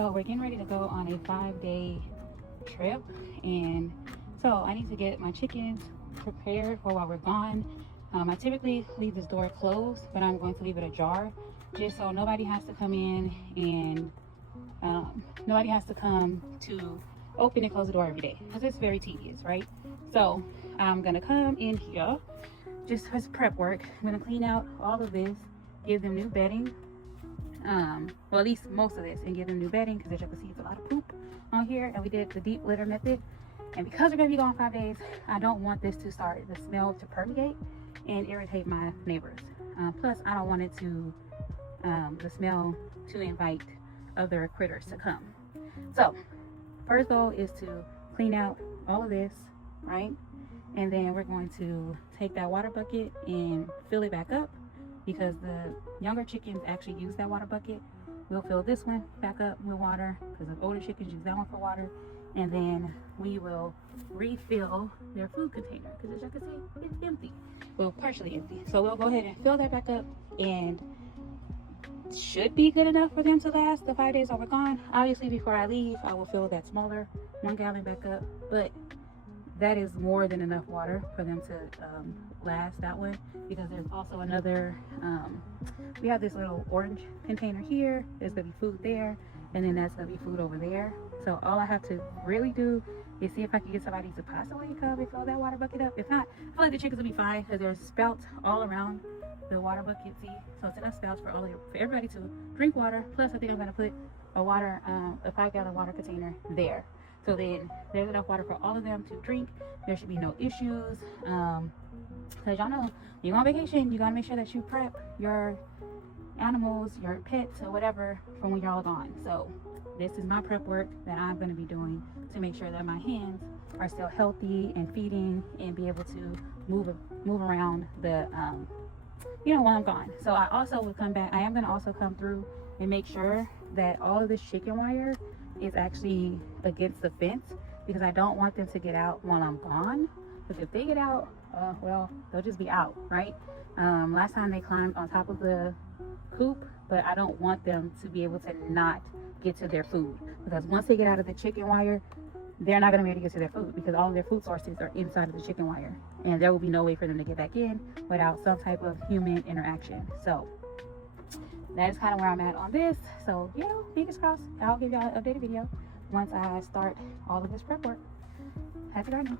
So we're getting ready to go on a 5-day trip, and so I need to get my chickens prepared for while we're gone. I typically leave this door closed, but I'm going to leave it ajar just so nobody has to come in and nobody has to come to open and close the door every day because it's very tedious, right? So I'm gonna come in here just for prep work. I'm gonna clean out all of this, give them new bedding, well, at least most of this, and give them new bedding because as you can see, it's a lot of poop on here. And we did the deep litter method, and because we're gonna be gone 5 days, I don't want this to start the smell to permeate and irritate my neighbors. Plus I don't want it to the smell to invite other critters to come. So first goal is to clean out all of this, right? And then we're going to take that water bucket and fill it back up because the younger chickens actually use that water bucket. We'll fill this one back up with water because the older chickens use that one for water. And then we will refill their food container because as you can see, it's empty. Well, partially empty. So we'll go ahead and fill that back up, and should be good enough for them to last the 5 days that we're gone. Obviously, before I leave, I will fill that smaller 1 gallon back up, but that is more than enough water for them to last that one, because there's also another we have this little orange container here. There's gonna be food there, and then that's gonna be food over there. So all I have to really do is see if I can get somebody to possibly come and fill that water bucket up. If not, I feel like the chickens will be fine because there's spouts all around the water bucket, see? So it's enough spouts for everybody to drink water. Plus I think I'm gonna put a 5-gallon water container there. So then there's enough water for all of them to drink. There should be no issues. Because y'all know, you go on vacation, you gotta make sure that you prep your animals, your pets, or whatever from when you're all gone. So this is my prep work that I'm gonna be doing to make sure that my hens are still healthy and feeding and be able to move around the while I'm gone. So I also will come back. I am gonna also come through and make sure that all of this chicken wire is actually against the fence, because I don't want them to get out while I'm gone. Because if they get out, well, they'll just be out, right? Last time they climbed on top of the coop, but I don't want them to be able to not get to their food, because once they get out of the chicken wire, they're not going to be able to get to their food because all of their food sources are inside of the chicken wire, and there will be no way for them to get back in without some type of human interaction. So that is kind of where I'm at on this. So fingers crossed, I'll give y'all an updated video once I start all of this prep work. Happy gardening.